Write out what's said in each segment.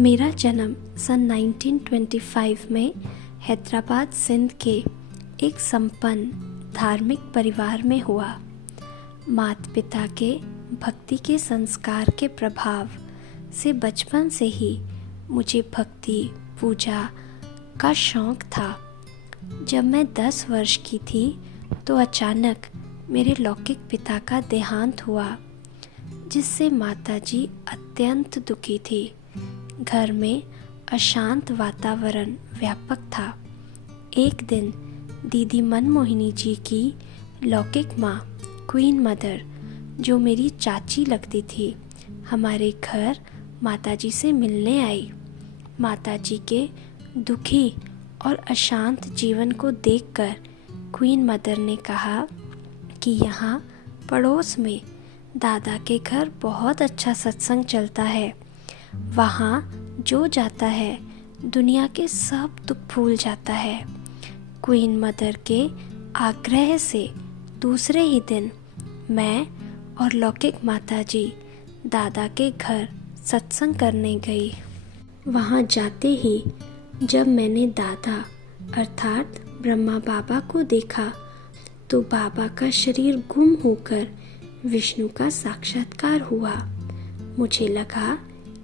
मेरा जन्म सन 1925 में हैदराबाद सिंध के एक संपन्न धार्मिक परिवार में हुआ। माता पिता के भक्ति के संस्कार के प्रभाव से बचपन से ही मुझे भक्ति पूजा का शौक़ था। जब मैं 10 वर्ष की थी तो अचानक मेरे लौकिक पिता का देहांत हुआ, जिससे माताजी अत्यंत दुखी थी। घर में अशांत वातावरण व्यापक था। एक दिन दीदी मनमोहिनी जी की लौकिक माँ क्वीन मदर, जो मेरी चाची लगती थी, हमारे घर माताजी से मिलने आई। माताजी के दुखी और अशांत जीवन को देखकर क्वीन मदर ने कहा कि यहाँ पड़ोस में दादा के घर बहुत अच्छा सत्संग चलता है। वहाँ जो जाता है दुनिया के सब दुख भूल जाता है। क्वीन मदर के आग्रह से दूसरे ही दिन मैं और लौकिक माताजी दादा के घर सत्संग करने गई। वहाँ जाते ही जब मैंने दादा अर्थात ब्रह्मा बाबा को देखा तो बाबा का शरीर गुम होकर विष्णु का साक्षात्कार हुआ। मुझे लगा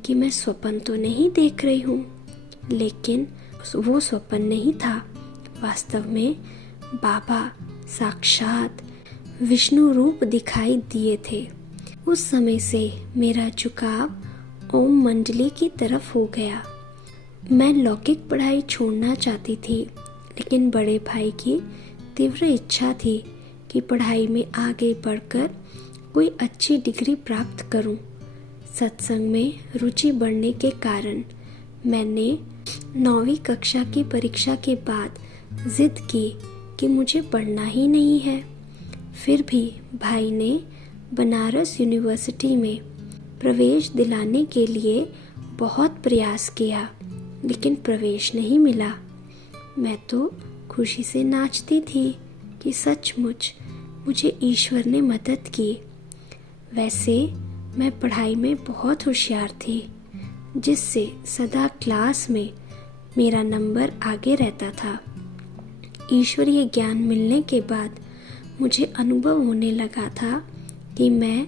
कि मैं स्वप्न तो नहीं देख रही हूँ, लेकिन वो स्वप्न नहीं था। वास्तव में बाबा साक्षात विष्णु रूप दिखाई दिए थे। उस समय से मेरा झुकाव ओम मंडली की तरफ हो गया। मैं लौकिक पढ़ाई छोड़ना चाहती थी, लेकिन बड़े भाई की तीव्र इच्छा थी कि पढ़ाई में आगे बढ़कर कोई अच्छी डिग्री प्राप्त करूं। सत्संग में रुचि बढ़ने के कारण मैंने 9वीं कक्षा की परीक्षा के बाद जिद की कि मुझे पढ़ना ही नहीं है। फिर भी भाई ने बनारस यूनिवर्सिटी में प्रवेश दिलाने के लिए बहुत प्रयास किया, लेकिन प्रवेश नहीं मिला। मैं तो खुशी से नाचती थी कि सचमुच मुझे ईश्वर ने मदद की। वैसे मैं पढ़ाई में बहुत होशियार थी, जिससे सदा क्लास में मेरा नंबर आगे रहता था। ईश्वरीय ज्ञान मिलने के बाद मुझे अनुभव होने लगा था कि मैं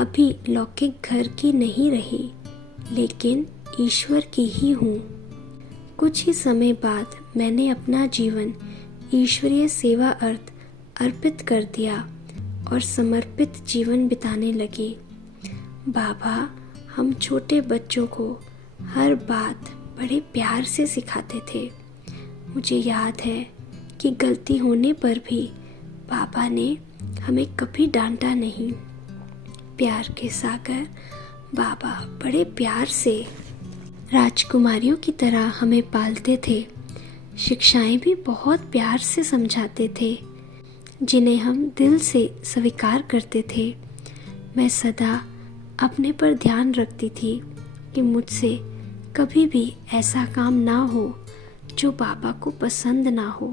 अभी लौकिक घर की नहीं रही, लेकिन ईश्वर की ही हूँ। कुछ ही समय बाद मैंने अपना जीवन ईश्वरीय सेवा अर्थ अर्पित कर दिया और समर्पित जीवन बिताने लगी। बाबा हम छोटे बच्चों को हर बात बड़े प्यार से सिखाते थे। मुझे याद है कि गलती होने पर भी बाबा ने हमें कभी डांटा नहीं। प्यार के सागर बाबा बड़े प्यार से राजकुमारियों की तरह हमें पालते थे। शिक्षाएं भी बहुत प्यार से समझाते थे, जिन्हें हम दिल से स्वीकार करते थे। मैं सदा अपने पर ध्यान रखती थी कि मुझसे कभी भी ऐसा काम ना हो जो बाबा को पसंद ना हो।